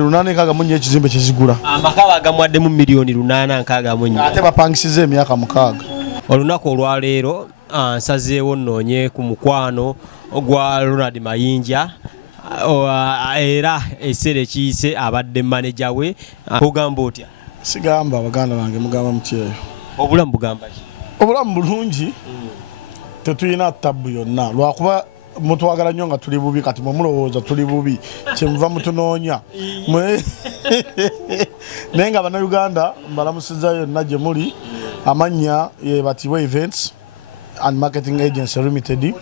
lunane kaga munye ekizimbe kizigula amaka bagamwaddemu miliyoni 8 ate bapangisiza emyaka mukaaga. Olunaku olwaleero nsazeewo nnoonye ku mukwano ogwa Ronald Mayinja era essere kiyise abadde manager we. Ogamba otya? Sigamba baganda bange mugamba mutyeyo. Obulamu bugamba ki? Obulamu bulungi. Tetuyina tabu yonna lwakuba mutwagala nnyo nga tuli bubi kati mulowooza tuli bubi kyemuva mutunoonya naye nga bannayuganda mbalamusiza yonna gye muli. Amannya ye Batibwa Events and Marketing Agency Limited.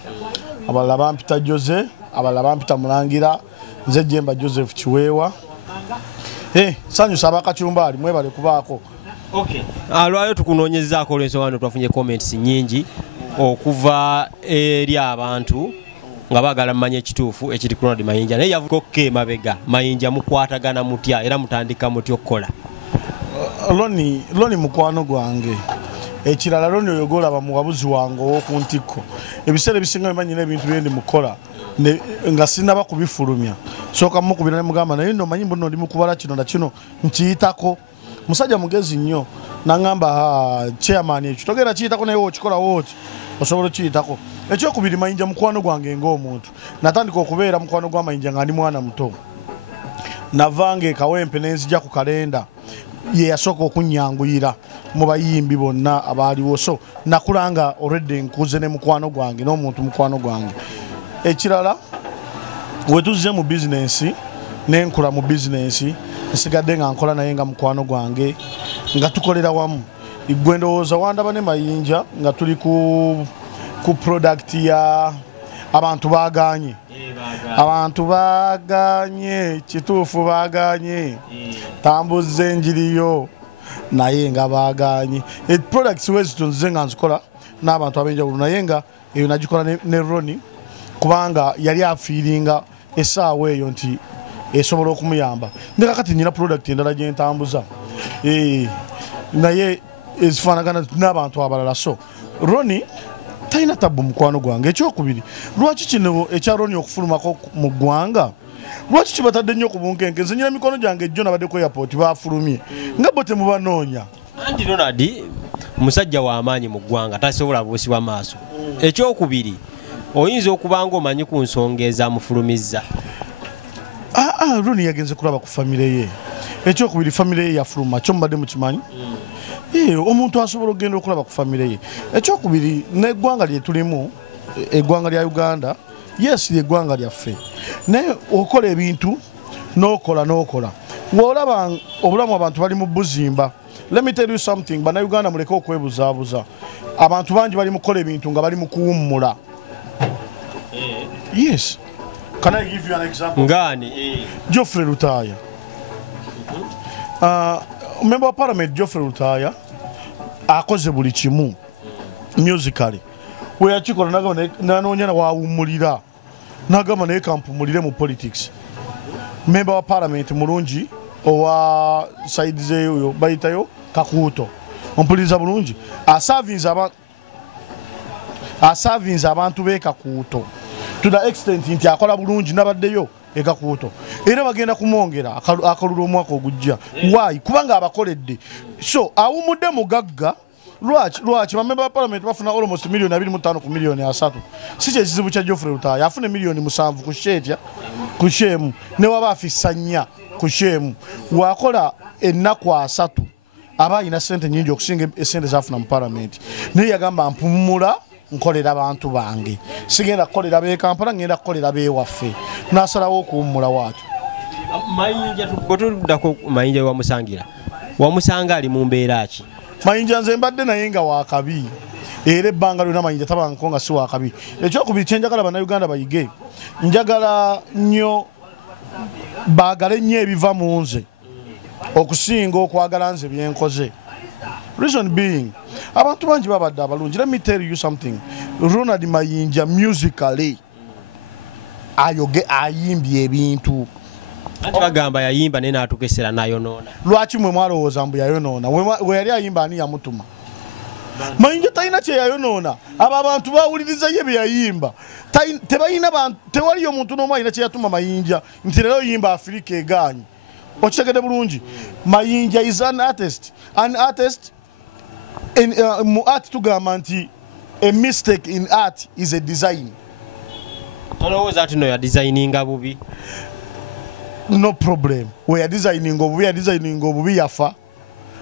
Abalala bampita Jose, abalala bampita Mulangira, nze Jemba Joseph Kiweewa. Sanyusa abakacyumbaali mwebale kubaako. Okay. Lwayo tukunoonyezaako olw'ensonga twafunye comments nyingi okuva eri abantu nga baagala mmanya ekituufu ekiri ku Ronald Mayinja naye yavuko mabega Mayinja mukwatagana mutya era mutandika mutya okukola? Loni mukwano gwange. Ekirala Loni oyo golaba muwabuzi wange ow'okuntikko. Ebiseera ebisinga bimanyina ebintu byendi mukola nga sinaba kubifulumya. Sooka mukubira ne mugamba naye nno manyi mbuno ndi mukubala kino na kino nkiyitako. Musajja mugezi nnyo n'angamba chairman ekyo togenda kiyitako naye okikola wooti osobola okiyitako. Ekyokubiri Mayinja mukwano gwange ng'omuntu. Natandika okubeera mukwano gwa Mayinja nga ndi mwana muto. Navange kawempe nenzija ku kalenda. Ye yasooka okunyanguyira mu bayimbi bonna abaaliwo. So nakulanga already nkuze ne mukwano gwange n'omuntu mukwano gwange. Ekirala we tuzze mu business n'enkula mu business nsigadde nga nkola naye nga mukwano gwange nga tukolera wamu. Igwe ndowooza wandaba ne Mayinja nga tuli ku product ya abantu baaganye. Abantu baaganye kituufu baaganye tambuze enjiriyo naye nga baaganye products wezito nze nga nzikola n'abantu ab'enjawulo naye nga eyo nagikola ne Roni kubanga yali afiiringa essaawa eyo nti esobola okumuyamba. Ne kakati nina product endala gye ntambuza naye ezifaanagana n'abantu abalala. So Roni talina tabu mukwano gwange. Ekyokubiri lwaki kino ekya Roni okufulumako mu ggwanga lwaki kibatadde nnyo ku bunkenke? Nze nyina mikono gyange jjo nabadde ku airport bafulumye nga bo temubanoonya. Anti Ronald musajja w'amaanyi mu ggwanga tasobola buusibwa maaso. Ekyokubiri oyinza okuba ng'omanyi ku nsonga ezamufulumizza. Roni yagenze kulaba ku famire ye. Ekyokubiri famire ye yafuluma kyo mubadde mukimanyi. Omuntu asobola okugenda okulaba ku famire ye. Ekyokubiri n'eggwanga lye tulimu eggwanga lya Uganda yes ly'eggwanga lyaffe naye okola ebintu n'okola woolaba obulamu abantu bali mu buzimba. Let me tell you something, bannayuganda muleke okwebuzaabuza. Abantu bangi bali mukola ebintu nga bali mu kuwummula. Yes. Can I give you an example? Ngani? Geoffrey Lutaya. Member of Parliament Geoffrey Lutaya akoze buli kimu musically. We yakikola nagamba nanoonya wawummulira nagamba naye kampumulire mu politics. Member of Parliament mulungi owa side zeyo bayitayo Kakuuto ompuliriza bulungi asavinza abantu be Kakuuto to the extent nti akola bulungi nabaddeyo Kakuuto era bagenda kumwongera akalula omwaka ogujja. Why? Kubanga abakoledde. So awumudde mugagga lwaki bamemba ba Parliament bafuna almost $2.5 ku $3 si kyekizibu kya Geoffrey Lutaya afune $7 ku shetya ku shemu ne waba afisa 4 ku shemu wakola ennaku 3 aba ina sente nyingi okusinga esente zafuna mu Parliament naye yagamba mpumula nkolera abantu bange sigenda kukolera be Kampala ngenda kukolera be waffe nasalawo okuwummula watu. Mayinja tuddako Mayinja wamusanga ali mu mbeera ki? Mayinja nze mbadde naye nga wakabi era ebbanga lyonna Mayinja tabanko nga si wakabi. Ekyokubiri kyenjagala bannayuganda bayige njagala nnyo baagale nnyo ebiva mu nze okusinga okwagala nze byenkoze. Reason being abantu bangi babadde abalungi. Let me tell you something. Ronald Mayinja musically ayimbye ebintu. Bagamba yayimba naye n'atukesera nayonoona. Lwaki mwe mwalowooza mbu yayonoona? We yali ayimba ani yamutuma? Mayinja talina kye yayonoona. Abo abantu bawuliriza ye bye yayimba. Tewaliyo omuntu n'omu alina kye yatuma Mayinja nti leero yimba Afirika egaanyi. okitegedde bulungi. Mayinja is an artist in mu art tugamba nti a mistake in art is a design. Olowooza ati no ya designinga bubi? No problem. We are designing obubi yafa.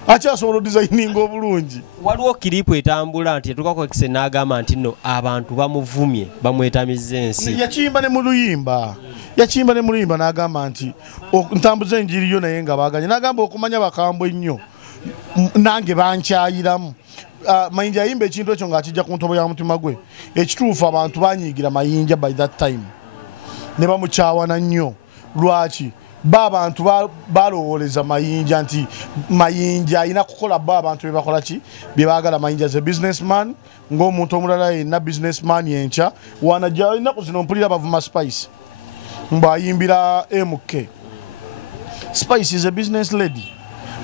Akyasobola designing obulungi. Waliwo kiripu etambula nti etukako ekise n'agamba nti no abantu bamuvumye bamwetamizza ensi. Yakimba ne mu luyimba n'agamba nti ntambuza enjiri yo naye nga baaganye. N'agamba okumanya bakambwe nnyo nange bankyayiramu. Mayinja yayimba ekintu ekyo ng'akijja ku ntobo ya mutima gwe. Ekituufu abantu banyiigira Mayinja by that time. Ne bamukyawana nnyo. Lwaki? Abantu balowooleza Mayinja nti Mayinja alina kukola abantu bebakola ki bye baagala. Mayinja as a businessman, ng'omuntu omulala yenna businessman yenkya wanajja alina kuzino mpulira bavuma Spice mbw'ayimbira MK. Spice is a business lady.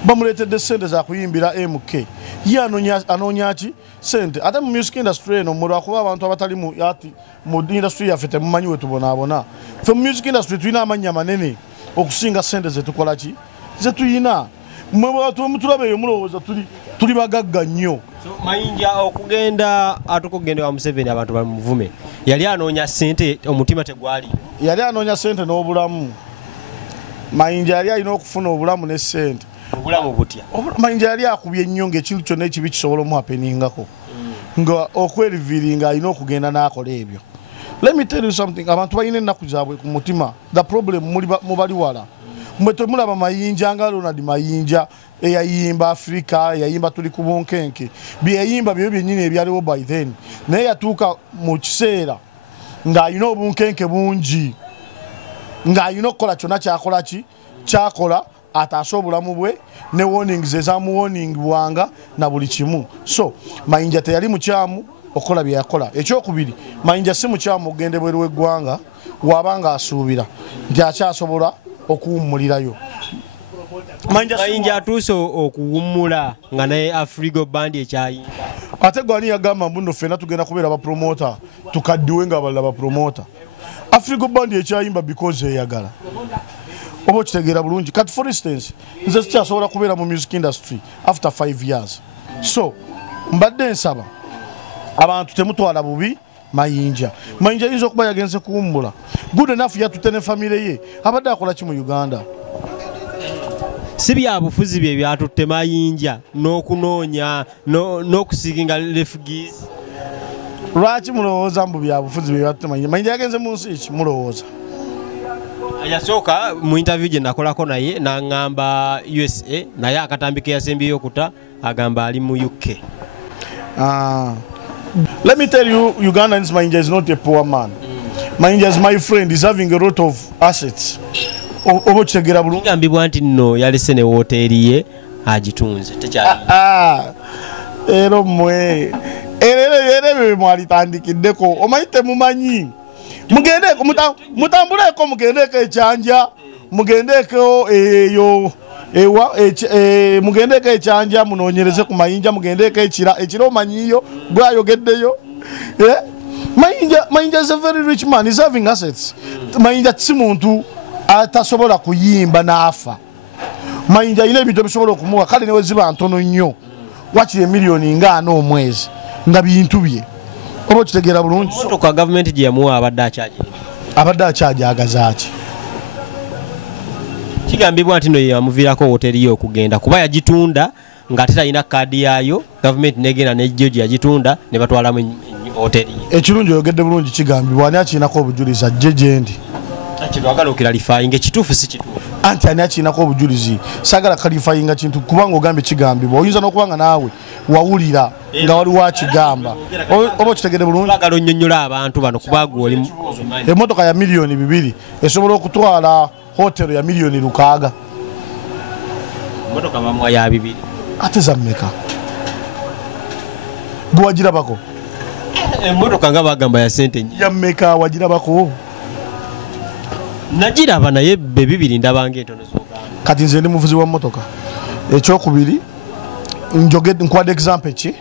Bamuleetedde sente za kuyimbira MK. Ye anoonya ki sente. Ate mu music industry eno mulwakuba abantu abatali mu industry yaffe temumanyi we tubonaabona. Ffe mu music industry tulina amannya manene okusinga sente zetukola ki zetuyina. Mutulaba eyo mulowooza tuli bagagga nnyo. Mayinja okugenda atukugenda wa Museveni abantu bamuvume yali anoonya sente omutima tegwali. Yali anoonya sente n'obulamu. Mayinja yali alina okufuna obulamu ne sente. Obulamu butya? Mayinja yali akubye nnyo ng'ekintu kyonna ekibi kisobola omuhapeningako nga okweriviringa alina okugenda n'akola ebyo. Let me tell you something. Abantu balina ennaku zaabwe ku mutima. The problem mubali wala. Mwe temulaba Mayinja nga Ronald Mayinja eyayimba Africa, eyayimba tuli ku bunkenke. Byeyimba byo byennyini ebyaliwo by then. Naye yatuuka mu kiseera ng'alina obunkenke bungi. Ng'alina okukola kyonna kyakola ki? Kyakola ataasa obulamu bwe ne warnings ezamuwarning bwanga na buli kimu. So Mayinja teyali mukyamu okola bye yakola. Ekyokubiri, Mayinja si mukyamu ogende bweru w'eggwanga wabanga asuubira nti akyasobola okuwummulirayo. Mayinja atuuse okuwummula nga naye Afrigo band ekyayimba. Ate gwani yagamba mbuno ffenna tugenda kubeera bapromota tukaddiwe nga abalala bapromota. Afrigo band ekyayimba because eyagala. Obo kitegeera bulungi. Kati for instance, nze sikyasobola kubeera mu music industry after 5 years. So mbadde nsaba abantu temutwala bubi Mayinja. Mayinja yinza okuba yagenze kuwummula. Good enough yatutte ne famire ye. Abadde akola ki mu Uganda? Si byabufuzi bye byatutte Mayinja n'okunoonya n'okusiginga refugees. Lwaki mulowooza mbu byabufuzi bye byatutte Mayinja? Mayinja yagenze mu nsi ki mulowooza? Yasooka mu interview gye nakolako naye n'aŋŋamba USA naye akatambi ke yasembyeyo okuta agamba ali mu UK. Let me tell you, Ugandans, Mayinja is not a poor man. Mayinja is my friend. He's having a lot of assets. Obo kitegera bulungi. Kigambibwa nti nno yalese ne woteeri ye agitunze tekyali. Ero mmwe. Erebe mwalitandikiddeko. Omanyi temumanyi. Mugendeko mutambuleko mugendeko ekyanja. Mugendeko eyo mugendeko ekyanja munoonyereze ku Mayinja mugendeko ekira omanyiyo gwe ayogeddeyo. Mayinja is a very rich man. He's having assets. Mayinja si muntu atasobola kuyimba n'afa. Mayinja alina ebintu ebisobola okumuwa kale ne weziba ntono nnyo wakiri emiliyoni nga 4 omwezi nga bintu bye. Oba kitegeera bulungi. Motoka government gye yamuwa abadde akyajagaza ki? Kigambibwa nti no yamuviirako hoteri yo okugenda kuba yagitunda ng'ate talina kaadi yaayo government negenda n'ejjo gye yagitunda ne batwalamu hoteri. Ekirungi oyogedde bulungi kigambibwa ani akirinako obujulizi ajje gye ndi. Kitwagala okiralifying ekituufu si kituufu. Anti ani akirinako obujulizi sagala kalifying kintu kubanga ogambe kigambibwa oyinza n'okuba nga naawe wawulira nga waliwo akigamba. Oba kitegedde bulungi. Twagala onnyonnyola abantu bano kuba gwe oli emmotoka ya miliyoni 2 esobola okutwala hotel ya miliyoni 600. Motoka bamuwa ya 2. Ate za mmeka? Gwe wagirabako? Emmotoka nga bagamba ya sente nnyo. Ya mmeka wagirabako? Nagiraba naye be 2 ndabanga entono z'Uganda. Kati nze ndi muvuzi wa mmotoka. Ekyokubiri njogedde nkwada example ki?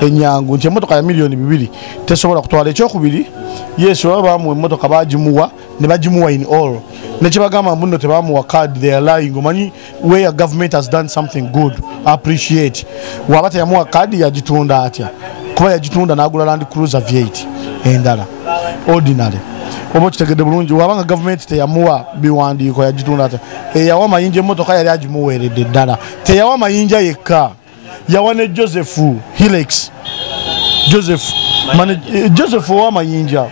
Enyangu nti emmotoka ya miliyoni 2 tesobola kutwala. Ekyokubiri yesu baba bamuwa emmotoka bagimuwa ne bagimuwa in all. nekibagamba mbuno tebamuwa card, they are lying. Omanyi where government has done something good, appreciate. Waba teyamuwa card yagitunda atya, kuba yagitunda n'agula Land Cruiser V8 endala ordinary. Oba kitegedde bulungi, wabanga government teyamuwa biwandiiko yagitunda atya. Eyawa Mayinja emmotoka yali agimuweeredde ddala. Teyawa Mayinja yekka, yawa ne Joseph Hilex. Joseph wa Mayinja.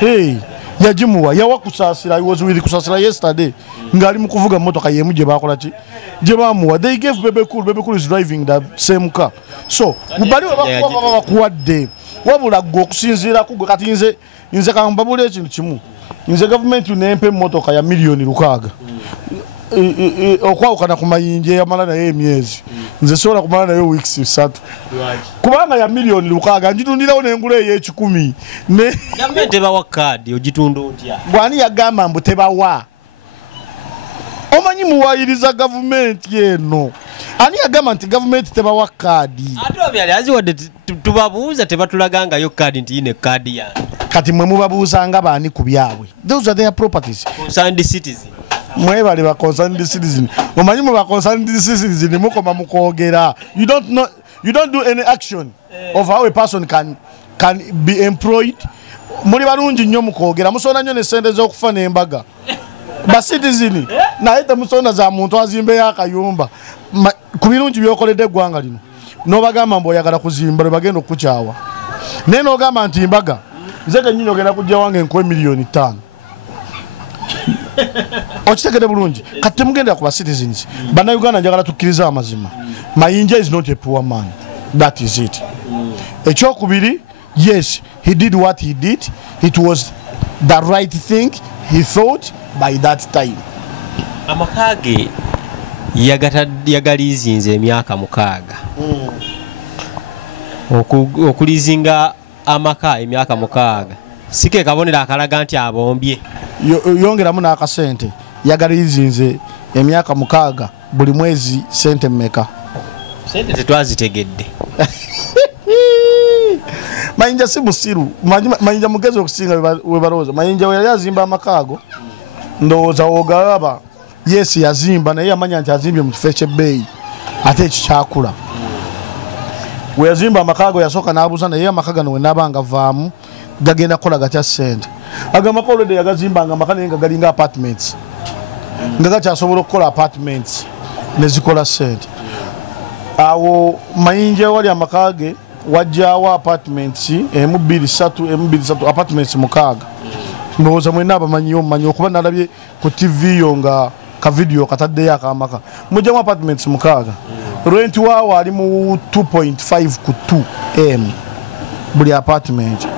Hey, yajimuwa yawa kusasira. I was with kusasira yesterday. Ngali mu kuvuga motoka yemu je bakola ki? Je bamuwa. They gave Bebe Cool is driving the same car. So, mubali wa bakuwadde. Wabula go okusinzira ku kati nze kambabule ekintu kimu. Nze government nempe motoka ya milioni 600. Okwawukana ku Mayinja yamala naye emyezi. Nze sobola kumala naye weeks 3. Kubanga ya milioni 600 njitundirawo n'engula ey'ekikumi. Government tebawa card ogitunda otya? Bwani yagamba mbu tebawa. Omanyi muwayiriza government yeno. Ani yagamba nti government tebawa card? Ate obyali aziwadde tubabuuza tebatulagangayo card nti yine card ya. Kati mwe mubabuuzanga baani ku byabwe. Those are their properties. Concerned citizen. Mwebali ba concerned citizen. Omanyi mu ba concerned citizen mukoma mukoogera. You don't do any action of how a person can be employed. Muri balungi nnyo mukoogera. Musona nnyo ne sente z'okufa n'embaga. Ba citizen naye temusona za muntu azimbe yakayumba. Ku birungi byokoledde eggwanga lino. N'obagamba mbu oyagala kuzimba bagenda okukyawa. Naye n'ogamba nti mbaga nze kennyini ogenda kujja wange enkuwe milioni 5. Okitegedde bulungi. Kati temugenda ku ba citizens. Bannayuganda njagala tukkiriza amazima. Mayinja is not a poor man. That is it. Ekyokubiri, yes, he did what he did. It was the right thing he thought by that time. Amakaage yagalizinze emyaka 6. Okulizinga amaka emyaka 6. Sike kabonera akalaga nti abombye. Yongeramu n'akasente. Yagalizinze emyaka 6 buli mwezi sente mmeka? Sente tetwazitegedde. Mayinja si musiru. Mayinja mugezi okusinga we balooza. Mayinja we yali azimba amakaago ndowooza ogalaba. Yes, yazimba naye amanya nti azimbye mu kifo eky'ebbeeyi ate ekikyakula. We yazimba amakaago yasooka n'abuuza naye amaka gano we naabanga vaamu gagenda kukola gatya ssente. Agamaka olwedde yagazimbanga amaka naye nga galinga apartments. Nga gakyasobola okukola apartments ne zikola ssente. Awo Mayinja wali amakaage wajjawo apartments emu 2 apartments 6. Ndowooza mwenna abamanyiyo mumanyi okuba nalabye ku TV yo nga ka video kataddeyo akamaka. Mujjamu apartments 6. Rent waawo ali mu 2.5 ku 2M buli apartment.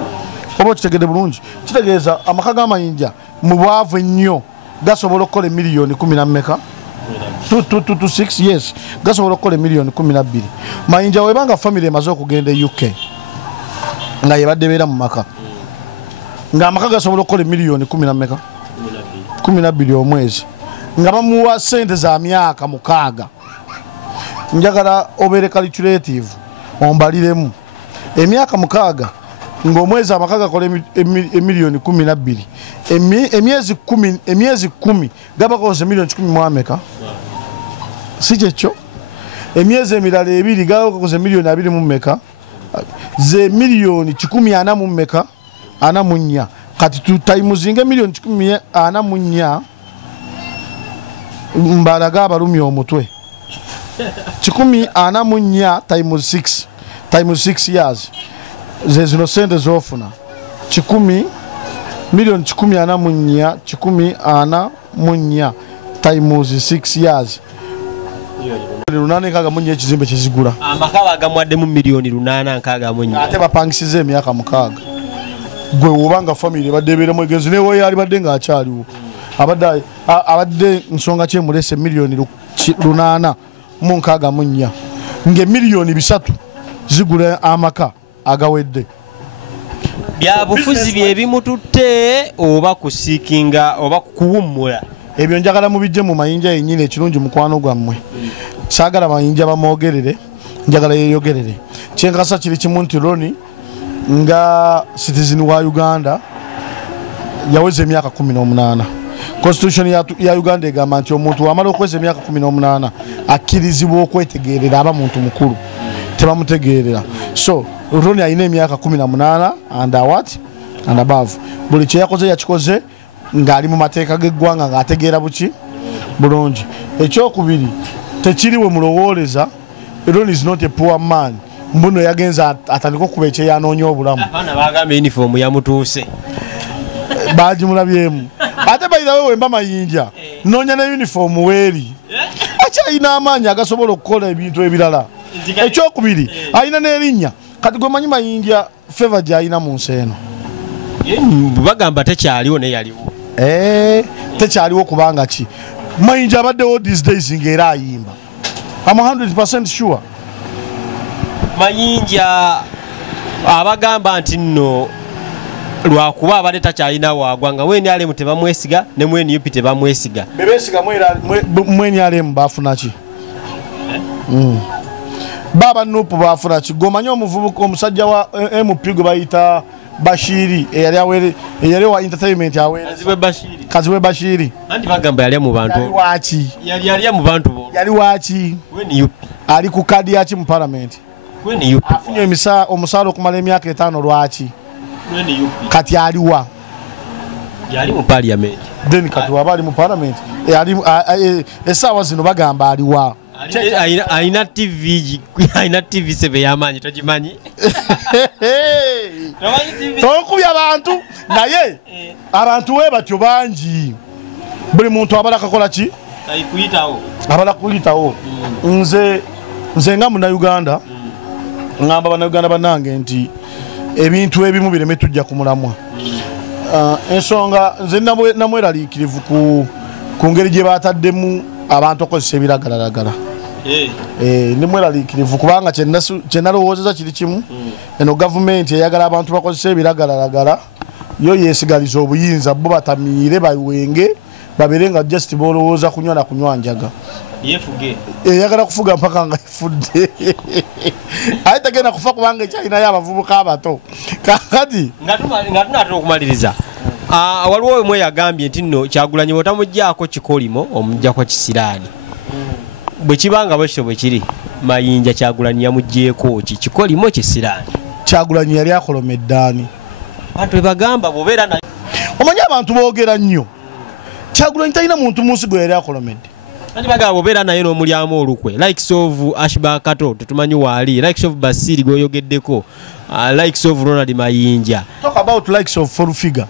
Oba kitegedde bulungi. Kitegeeza amaka ga Mayinja mu bwavu ennyo gasobola okukola milioni 10 mmeka? 226, yes. Gasobola okukola milioni 12. Mayinja webanga family emaze okugenda UK nga yebadde beera mu maka nga amaka gasobola okukola milioni 10 mmeka? 12 omwezi nga bamuwa sente za myaka 6. Njagala obeere calculative ombaliremu emyaka 6 ng'omwezi amaka gakola milioni 12. Emyezi 10 gaba gakoze milioni 10 mmeka? Si kyekyo. Emyezi emirala 2 gaba gakoze milioni 20 mmeka? Ze milioni 140 mmeka? 44. Kati tutayimuzinga milioni 144 mbalaga abalumi omutwe. 144 times 6 years. Ze zino sente zofuna 10 milioni 144 times 6 years. Lunane kaga munye ekizimbe kizigula. Amaka bagamwaddemu milioni 8 ate bapangisize emyaka 6. Gwe wobanga family badeberemu egenzi ne woye ali badde nga akyaliwo. Abadde nsonga kye mulese milioni 8 nge milioni 3 zigula amaka agawedde. Byabufuzi bye bimututte oba kusikinga oba kuwummula. Ebyo njagala mubijje mu Mayinja yennyini ekirungi mukwano gwammwe. Saagala Mayinja bamwogerere, njagala yeeyogerere. Kyenkasa kiri kimu nti Roni nga citizen wa Uganda yaweza emyaka 18. Constitution ya Uganda egamba nti omuntu wamala okweza emyaka 18 akkirizibwa okwetegerera aba muntu mukulu tebamutegerera. So Ronnie alina emyaka 18 and what and above. Buli kye yakoze yakikoze ng'ali mu mateeka g'eggwanga ng'ategeera buki bulungi. Ekyokubiri tekiriwe mulowooleza. Ronnie is not a poor man. Mbuno yagenza atandika okuba ekyeyanoonya obulamu. Abaana bagamba uniform yamutuuse. Bagimulabyemu. Ate bayirawe wemba Mayinja noonya ne uniform weeri akyalina amaanyi agasobola okukola ebintu ebirala. Ekyokubiri alina n'erinnya kati gwe manyi Mayinja favor gy'alina mu nsi eno. Bagamba tekyaliwo ne yaliwo. Tekyaliwo kubanga ki Mayinja abaddewo these days ng'era ayimba. I'm 100% sure. Mayinja abagamba nti nno lwakuba abadde takyalina waagwa nga mweni alemu tebamwesiga ne mweni yupi tebamwesiga. Bebesiga mweni alemu baafuna ki? Baba Nupu baafuna ki? Gomanyi omuvubuka omusajja wa MP gwe bayita Bashiri eyali wa entertainment awere. Kaziwe Bashiri. Anti bagamba yali mu bantu. Yali waaki? Yali mu bantu bo. Yali waaki? Mweni yupi? Ali ku kadi yaki mu parliament? Mweni yupi? Afunye omusaala okumala emyaka 5 lwaki? Mweni yupi? Kati aliwa? Yali mu parliament. Then kati waba ali mu parliament. Essaawa zino bagamba aliwa? Aina TV sebe yamanyi togimanyi. Tokubya abantu naye abantu we batyo bangi. Buli muntu abala kakola ki? Ayikuyitawo. Abala kuyitawo. Nze nga muna Uganda. Ngamba bana Uganda banange nti ebintu ebimu bireme tujja kumulamwa. Ensonga nze namweraliikirivu ku ngeri gye bataddemu abantu okozesa ebiragalalagala. Ndi mweraliikirivu kubanga kye nalowoozeza kiri kimu. Eno gavumenti eyagala abantu bakozesa ebiragalalagala yo yeesigaliza obuyinza bo batamiire bayiwenge babeere nga just bolowooza kunywa na kunywa njaga. Yefuge. Eyagala kufuga mpaka nga ifudde. Aye tagenda kufa kubanga ekyalinayo abavubuka abato. Kakati nga tunatera okumaliriza. Waliwo omwe yagambye nti nno Kyagulanyi otamuggyako kikolimo omuggyako kisiraani. Bwe kibanga bwekityo bwe kiri Mayinja Kyagulanyi yamuggyeko ki kikolimo kisiraani. Kyagulanyi yali akoloma eddaani. Bantu bagamba bobeera naye. Omanyi abantu boogera nnyo. Kyagulanyi talina muntu munsi gwe yali akolomedde. Ati bagamba bobeera naye n'omulyamu olukwe. Likes of Ashba Kato tetumanyi waali. Likes of Basiri gweyogeddeko. Likes of Ronald Mayinja. Talk about likes of full figure.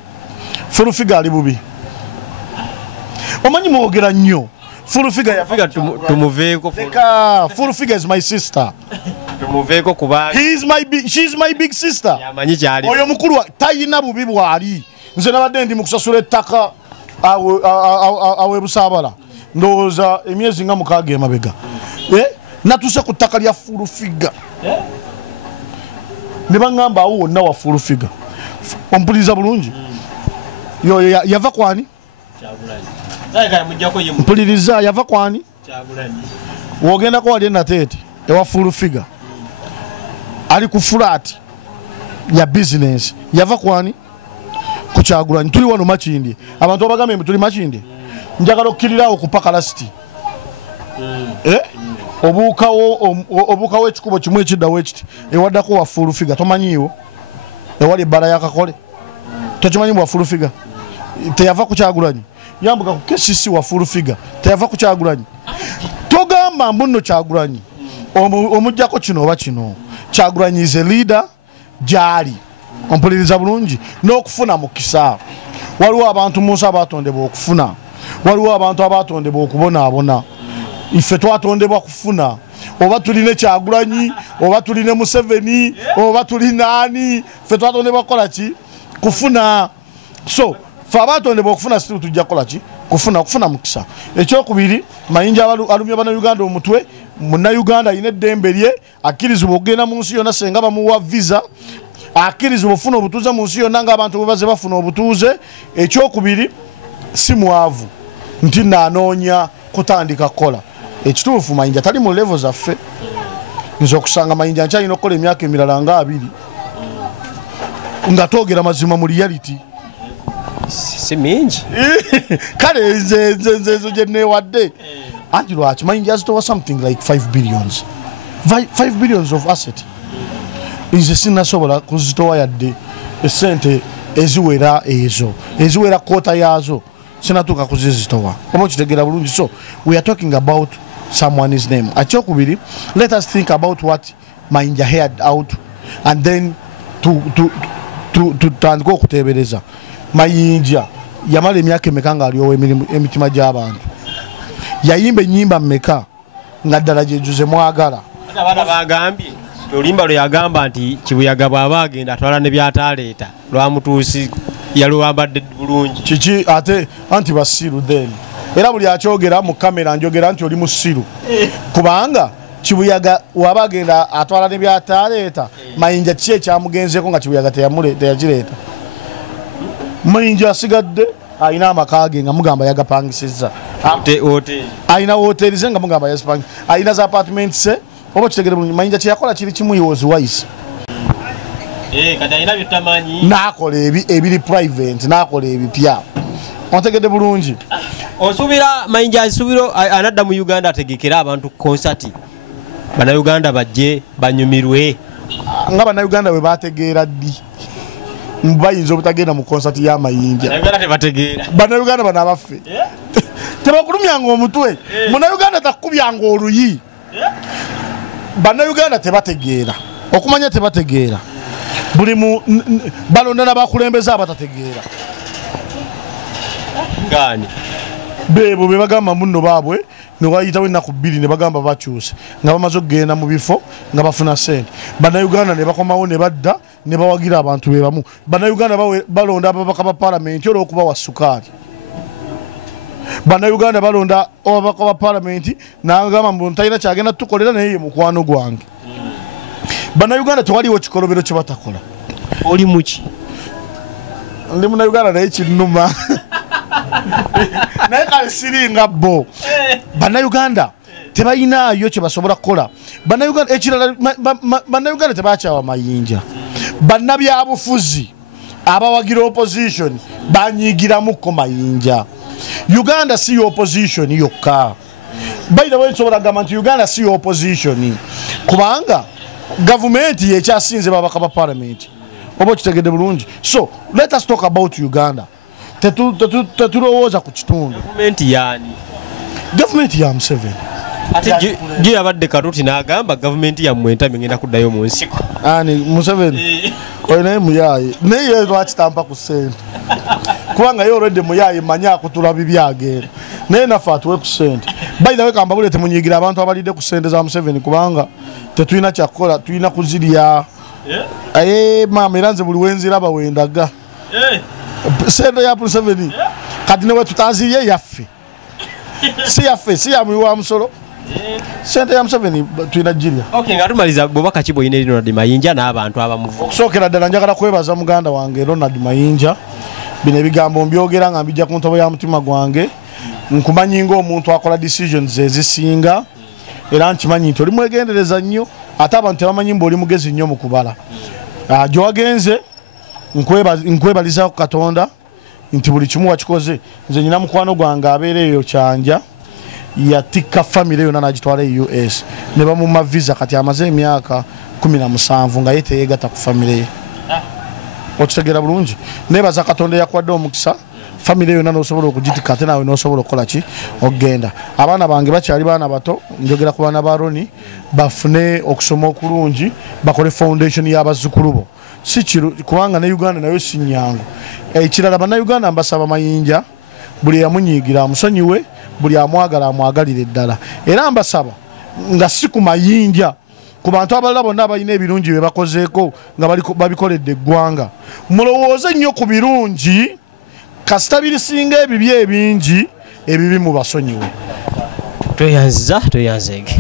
Full figure ali bubi. Omanyi mwogera nnyo. Full figure yafiga tumuveeko. Full figure is my sister. Tumuveeko kuba. She's my big sister. Yamanyi kyali. Oyo mukulu tayina bubi bwali. Nze nabadde ndi mu kusasula ettaka awe Busaabala. Ndowooza emyezi nga 6 emabega. Natuse ku ttaka lya full figure. Ne bangamba awo wonna wa full figure. Ompuliriza bulungi. Yo yava kwani? Kyagulanyi. Mpuliriza yava kwani? Kyagulanyi. Wogenda ko wali natete ewa full figure. Ali ku flat ya business. Yava kwani? Ku Kyagulanyi. Tuli wano Makindi. Abantu abagambe tuli Makindi. Njagala okkirira okupaka lasti. Obuukawo ekikubo kimu ekiddawo ekiti ewaddako wa full figure tomanyiiwo ewali ebbala yakakole tokimanyi wa full figure teyava ku Kyagulanyi yambuka ku KCC wa full figure teyava ku Kyagulanyi togamba mbuno Kyagulanyi omujjako kino oba kino Kyagulanyi is a leader gyali ompuliriza bulungi n'okufuna mukisa waliwo abantu mu nsi abatondebwa okufuna waliwo abantu abatondebwa okubonaabona ife twatondebwa kufuna oba tuline Kyagulanyi oba tuline Museveni oba tuline ani fe twatondebwa kukola ki kufuna so fe abatondebwa okufuna situ tujja kukola ki kufuna mukisa ekyokubiri Mayinja alumya bana Uganda omutwe muna Uganda yine eddembe lye akkirizibwa okugenda mu nsi yonna senga bamuwa visa akkirizibwa ofuna obutuuze mu nsi yonna ng'abantu bwe baze bafuna obutuuze ekyokubiri si mwavu nti naanoonya kutandika kukola ekituufu Mayinja tali mu level zaffe nza okusanga Mayinja nkyalina okukola emyaka emirala nga 2 nga toogera mazima mu reality si mingi kale nze gye neewadde anti lwaki Mayinja azitowa something like 5 billions 5 billions of asset nze sinasobola kuzitowa yadde esente eziwera kota yazo sinatuuka kuzizitowa oba okitegeera bulungi. So we are talking about someone's name. Akyokubiri, let us think about what Mayinja heard out and then tutandika okuteebereza. Mayinja yamala emyaka emeka ng'aliowa emitima gy'abantu, yayimba ennyimba mmeka nga ddala gyejuze mwagala. Abaana bagambye oluyimba lwe yagamba nti Kibuyaga bw'aba agenda atwala ne by'ataleeta lwamutuusi yaluwambadde bulungi kiki ate anti basiru then era buli akyogera mu kamera njogera nti oli musiru kubanga Kibuyaga waba agenda atwala ne by'ataleeta Mayinja ki ekyamugenzeeko nga Kibuyaga teyakireeta. Mayinja asigadde ayina amaka ge nga mugamba yagapangisizza, ayina hoteli ze nga mugamba yazipangisa, ayina za apartments se oba kitegere bulungi. Mayinja kyeyakola kiri kimu, he was wise. Kati ayina by'otamanyi n'akola ebiri private, n'akola ebipya, ontegedde bulungi. Osuubira Mayinja asuubira anadda mu Uganda ategekera abantu konsati bannayuganda bajje banyumirwe nga bannayuganda bwe bategeera ddi bayinza obutagenda mu konsati ya Mayinja. Bannayuganda bano abaffe tebakulumyanga omutwe, munnayuganda takubyanga oluyi. Bannayuganda tebategeera, okumanya tebategeera, buli balonda n'abakulembeze abatategeera ngani bebo be bagamba munno baabwe ne wayitawo ennaku 2 ne bagamba bakyuse nga bamaze okugenda mu bifo nga bafuna sente. Bannayuganda ne bakomawo ne badda ne bawagira abantu be bamu. Bannayuganda balonda ababaka ba palamenti olw'okubawa sukaali. Bannayuganda balonda ababaka ba palamenti n'agamba mbu ntalina kyagenda tukolera naye ye mukwano gwange. Bannayuganda tewaliwo kikolobero kye batakola. Oli muki? Ndi munnayuganda naye kinnuma naye kale siringa bo. Bannayuganda tebalinayo kye basobola kukola. Bannayuganda ekirala, bannayuganda tebakyawa Mayinja. Bannabyabufuzi abawagira opposition banyigiramukko Mayinja. Uganda si opposition yokka. By the way, nsobola gamba nti Uganda si opposition kubanga gavumenti yekyasinze babaka ba parliament oba kitegedde bulungi. So let us talk about Uganda. Tetulowooza ku kitundu. Gavumenti yani? Gavumenti ya Museveni. Ate gye yabadde Katuti n'agamba gavumenti yammwe entamye ngenda kuddayo mu nsiko. Ani Museveni? Oyo naye muyaaye. Naye lwaki tampa ku ssente? Kubanga ye already muyaaye manyi akutula bibi agenda. Naye naffe atuwe ku ssente. By the way, kambabule temunyigira abantu abalidde ku ssente za Museveni kubanga tetulina kyakukola, tulina kuzirya. Maama era nze buli wenziraba wendaga. Sente ya Museveni kati newe tutazirye yaffe. Si yaffe, si ya mwiwa musolo. Sente ya Museveni tulina jirya. Okay, nga tumaliza bobaka kibo ine Ronald Mayinja n'abantu abamuvu. Okusookera ddala njagala kwebaza muganda wange Ronald Mayinja. Bino ebigambo mbyogera nga mbijja ku ntobo ya mutima gwange. Nkumanyi ng'omuntu akola decisions ezisinga era nkimanyi nti oli mwegendereza nnyo ate abantu tebamanyi mbu oli mugezi nnyo mu kubala. Gye wagenze nkwebaliza ku Katonda nti buli kimu wakikoze. Nze nyina mukwano gwange abeera eyo Kyanja yatikka famire yonna n'agitwala e US ne bamuma visa kati amaze emyaka 17 nga ye teyeegatta ku famire ye. Okitegeera bulungi. Nebaza Katonda yakwadde omukisa famire yonna n'osobola okugitikka ate naawe n'osobola okukola ki okugenda. Abaana bange bakyali baana bato, njogera ku baana ba Roni bafune okusoma okulungi bakole foundation y'abazzukulu bo. Si kiru kubanga ne Uganda nayo si nnyangu. Ekirala bannayuganda mbasaba Mayinja buli yamunyiigira amusonyiwe, buli amwagala amwagalire ddala. Era mbasaba nga si ku Mayinja ku bantu abalala bonna abalina ebirungi bye bakozeeko nga babikoledde eggwanga. Mulowooze nnyo ku birungi kasita birisinga ebibye ebingi ebibi mu basonyiwe. Tweyanziza tweyanzeege.